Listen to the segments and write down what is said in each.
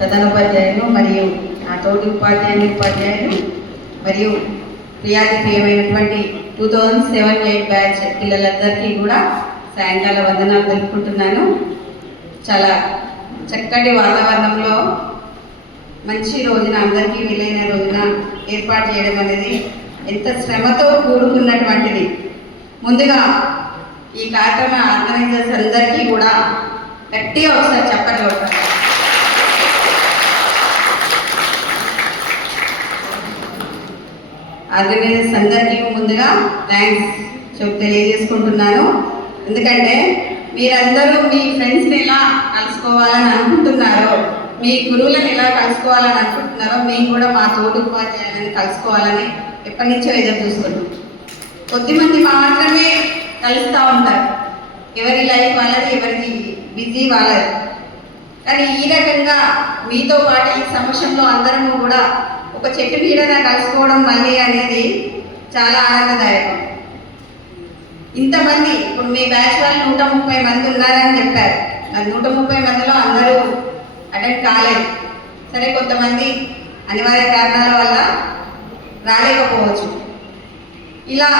ప్రధానోపాధ్యాయులు మరియు నా తోటి ఉపాధ్యాయులు మరియు ప్రియమైనటువంటి 2007-8 బ్యాచ్ పిల్లలందరికీ కూడా సాయంకాల వందనాలు తెలుపుకుంటున్నాను. చాలా చక్కటి వాతావరణంలో మంచి రోజున అందరికీ వీలైన రోజున ఏర్పాటు చేయడం అనేది ఎంత శ్రమతో కూడుకున్నటువంటిది. ముందుగా ఈ కార్యక్రమ ఆర్గనైజర్స్ అందరికీ కూడా గట్టిగా ఒకసారి చెప్పండి. ఆర్గనైజర్స్ అందరికీ ముందుగా థ్యాంక్స్ తెలియజేసుకుంటున్నాను. ఎందుకంటే మీరందరూ మీ ఫ్రెండ్స్ని ఎలా కలుసుకోవాలని అనుకుంటున్నారో, మీ గురువులను ఎలా కలుసుకోవాలని అనుకుంటున్నారో, మేము కూడా మా తోటి ఉపాధ్యాయులను కలుసుకోవాలని ఎప్పటి నుంచో ఎదురు చూస్తున్నాం. కొద్దిమంది మాత్రమే కలుస్తూ ఉంటారు, ఎవరి లైఫ్ వాళ్ళది, ఎవరిది బిజీ వాళ్ళది. కానీ ఈ రకంగా మీతో పాటు ఈ సమక్షంలో అందరము కూడా ఒక చెట్టు నీడన కలుసుకోవడం మళ్ళీ అనేది చాలా ఆనందదాయకం. ఇంతమంది ఇప్పుడు మీ బ్యాచ్ వాళ్ళు 130 మంది ఉన్నారని చెప్పారు. మరి 130 మందిలో అందరూ అటెండ్ కాలేదు. సరే, కొంతమంది అనివార్య కారణాల వల్ల రాలేకపోవచ్చు. ఇలా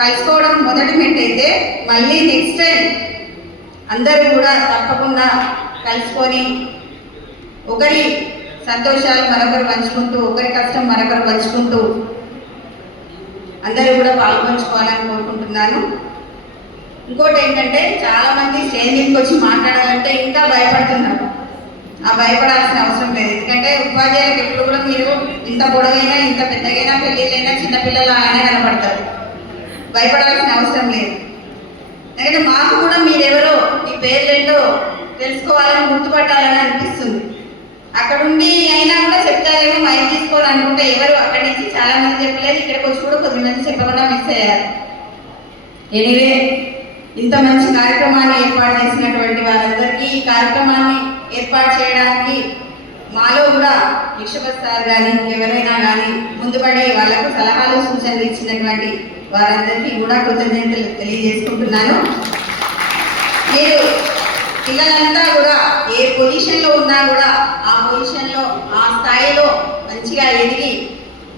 కలుసుకోవడం మొదటి మెట్టయితే మళ్ళీ నెక్స్ట్ టైం అందరూ కూడా తప్పకుండా కలుసుకొని ఒకరి సంతోషాలు మరొకరు పంచుకుంటూ, ఒకరి కష్టం మరొకరు పంచుకుంటూ అందరూ కూడా పాల్పంచుకోవాలని కోరుకుంటున్నాను. ఇంకోటి ఏంటంటే, చాలామంది స్టేజ్ మీదకి వచ్చి మాట్లాడాలంటే ఇంకా భయపడుతున్నారు. ఆ భయపడాల్సిన అవసరం లేదు. ఎందుకంటే ఉపాధ్యాయులకు ఎప్పుడు కూడా మీరు ఇంత పొడవైనా, ఇంత పెద్దగైనా, పెళ్ళిళ్ళైనా చిన్నపిల్లలు ఆయన కనపడతారు. భయపడాల్సిన అవసరం లేదు. ఎందుకంటే మాకు కూడా మీరెవరో, మీ పేర్లేంటో తెలుసుకోవాలని, గుర్తుపట్టాలని అనిపిస్తుంది. అక్కడుండి అయినా కూడా చెప్తారేమో మైక్ తీసుకోవాలనుకుంటే ఎవరు అక్కడి నుంచి చాలా మంది చెప్పలేదు. ఇక్కడికి వచ్చి కూడా కొద్దిమంది చెప్పకుండా మిస్ అయ్యారు. ఎనివే, ఇంత మంచి కార్యక్రమాన్ని ఏర్పాటు చేసినటువంటి వారందరికీ, ఈ కార్యక్రమాన్ని ఏర్పాటు చేయడానికి మాలో కూడా విశ్వపత్ సార్ కానీ ఎవరైనా కానీ ముందుపడి వాళ్ళకు సలహాలు సూచనలు ఇచ్చినటువంటి వారందరికీ కూడా కృతజ్ఞతలు తెలియజేసుకుంటున్నాను. మీరు పిల్లలంతా కూడా ఏ పొజిషన్లో ఉన్నా కూడా ఆ పొజిషన్లో, ఆ స్థాయిలో మంచిగా ఎదిగి